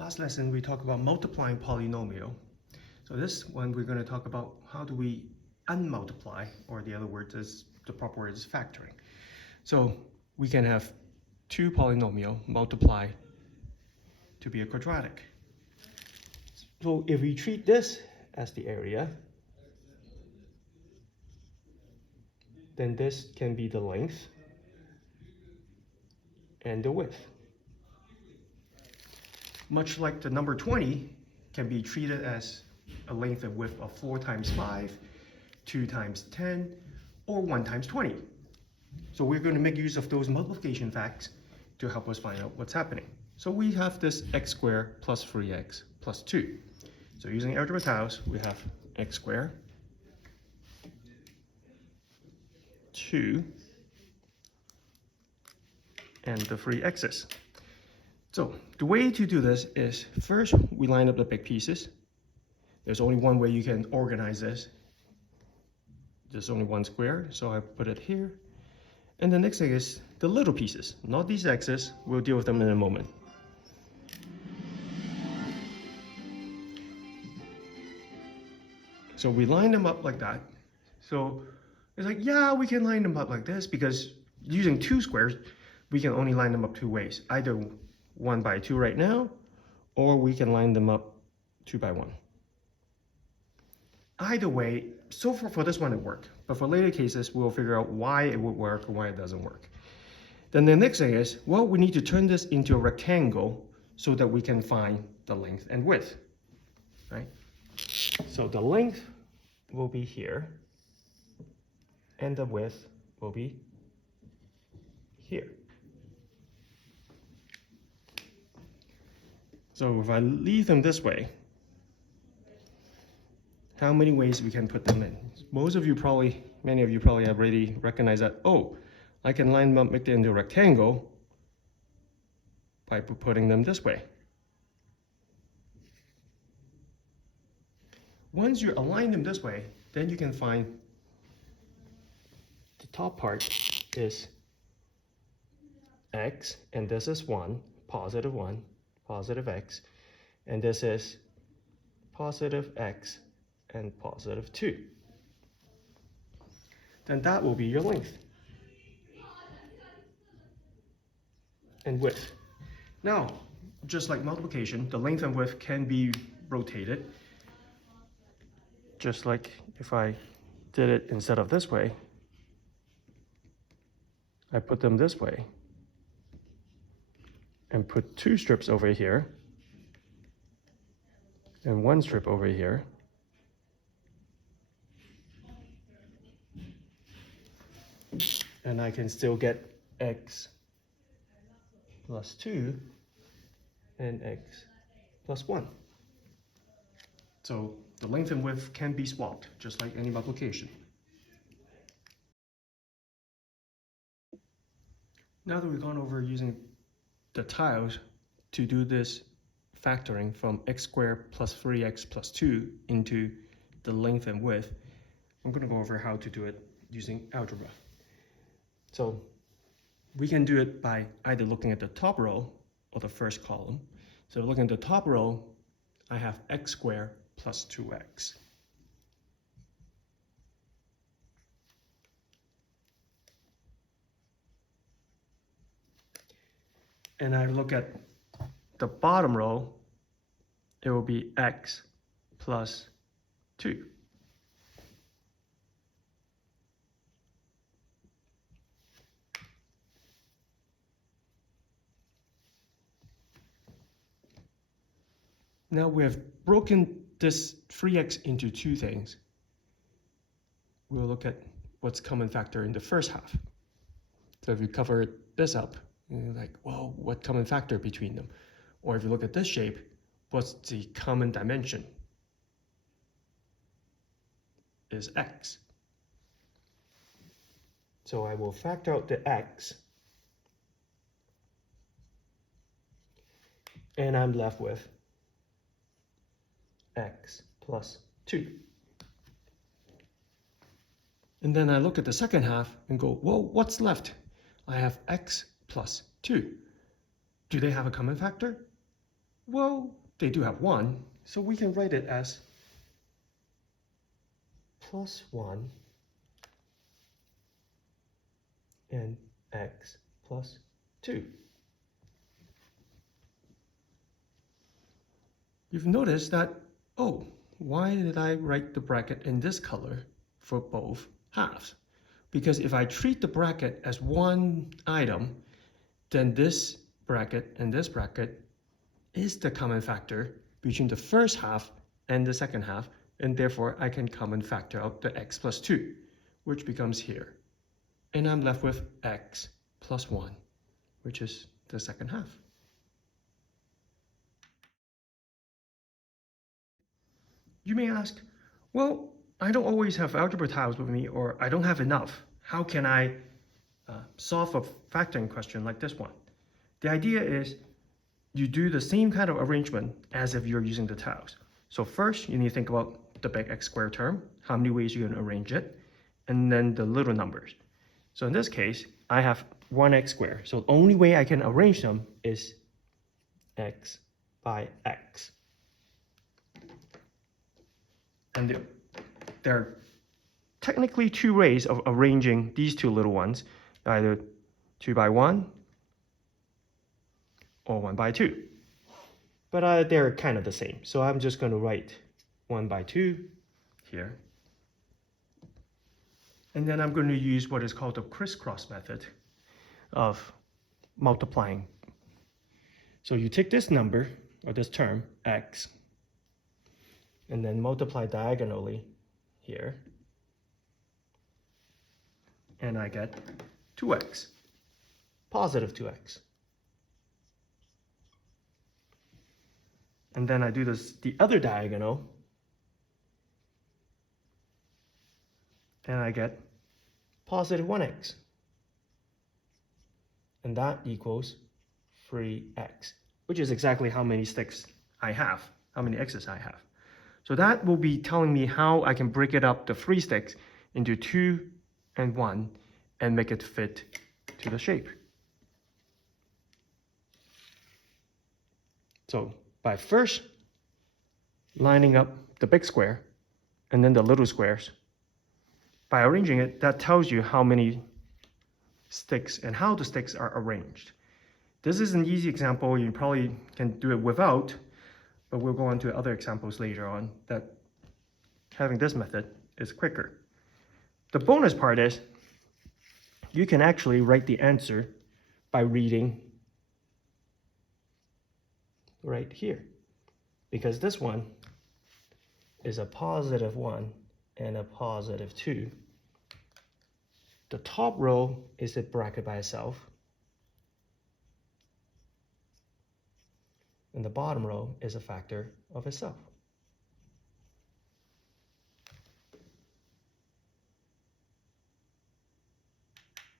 Last lesson we talked about multiplying polynomial. So this one we're going to talk about how do we unmultiply, or the other word is, the proper word is factoring. So we can have two polynomial multiply to be a quadratic. So if we treat this as the area, then this can be the length and the width. Much like the number 20 can be treated as a length and width of 4 times 5, 2 times 10, or 1 times 20. So we're going to make use of those multiplication facts to help us find out what's happening. So we have this x squared plus 3x plus 2. So using Algebra Tiles, we have x squared, 2, and the 3x's. So the way to do this is, first we line up the big pieces. There's only one way you can organize this. There's only one square, so I put it here. And the next thing is the little pieces, not these x's. We'll deal with them in a moment. So we line them up like that. So it's like, yeah, we can line them up like this because using two squares, we can only line them up two ways. Either 1 by 2 right now, or we can line them up 2 by 1. Either way, so far for this one it worked, but for later cases we'll figure out why it would work or why it doesn't work. Then the next thing is, well, we need to turn this into a rectangle so that we can find the length and width, right? So the length will be here, and the width will be here. So if I leave them this way, how many ways we can put them in? Many of you probably have already recognized that, oh, I can line them up, make them into a rectangle by putting them this way. Once you align them this way, then you can find the top part is x, and this is 1, positive x, and this is positive x and positive 2. Then that will be your length and width. Now, just like multiplication, the length and width can be rotated. Just like if I did it instead of this way, I put them this way and put 2 strips over here and 1 strip over here. And I can still get x plus 2 and x plus 1. So the length and width can be swapped, just like any multiplication. Now that we've gone over using the tiles to do this factoring from x squared plus 3x plus 2 into the length and width, I'm going to go over how to do it using algebra. So we can do it by either looking at the top row or the first column. So looking at the top row, I have x squared plus 2x. And I look at the bottom row, it will be x plus 2. Now we have broken this 3x into two things. We'll look at what's common factor in the first half. So if you cover this up, you're like, well, what common factor between them? Or if you look at this shape, what's the common dimension? Is x. So I will factor out the x, and I'm left with x plus 2. And then I look at the second half and go, well, what's left? I have x plus 2. Do they have a common factor? Well, they do have 1, so we can write it as plus 1 and x plus 2. You've noticed that, oh, why did I write the bracket in this color for both halves? Because if I treat the bracket as one item, then this bracket and this bracket is the common factor between the first half and the second half, and therefore I can common factor out the x plus 2, which becomes here. And I'm left with x plus 1, which is the second half. You may ask, well, I don't always have algebra tiles with me, or I don't have enough. How can I solve a factoring question like this one? The idea is you do the same kind of arrangement as if you're using the tiles. So first, you need to think about the big x squared term, how many ways you're going to arrange it, and then the little numbers. So in this case, I have 1x squared. So the only way I can arrange them is x by x. And there are technically 2 ways of arranging these 2 little ones, either 2 by 1 or 1 by 2. But they're kind of the same. So I'm just going to write 1 by 2 here. And then I'm going to use what is called the criss-cross method of multiplying. So you take this number, or this term, x, and then multiply diagonally here. And I get 2x, positive 2x. And then I do this the other diagonal, and I get positive 1x. And that equals 3x, which is exactly how many sticks I have, how many x's I have. So that will be telling me how I can break it up, the 3 sticks, into 2 and 1, and make it fit to the shape. So by first lining up the big square and then the little squares, by arranging it, that tells you how many sticks and how the sticks are arranged. This is an easy example. You probably can do it without, but we'll go on to other examples later on that having this method is quicker. The bonus part is you can actually write the answer by reading right here, because this one is a positive 1 and a positive 2. The top row is a bracket by itself, and the bottom row is a factor of itself.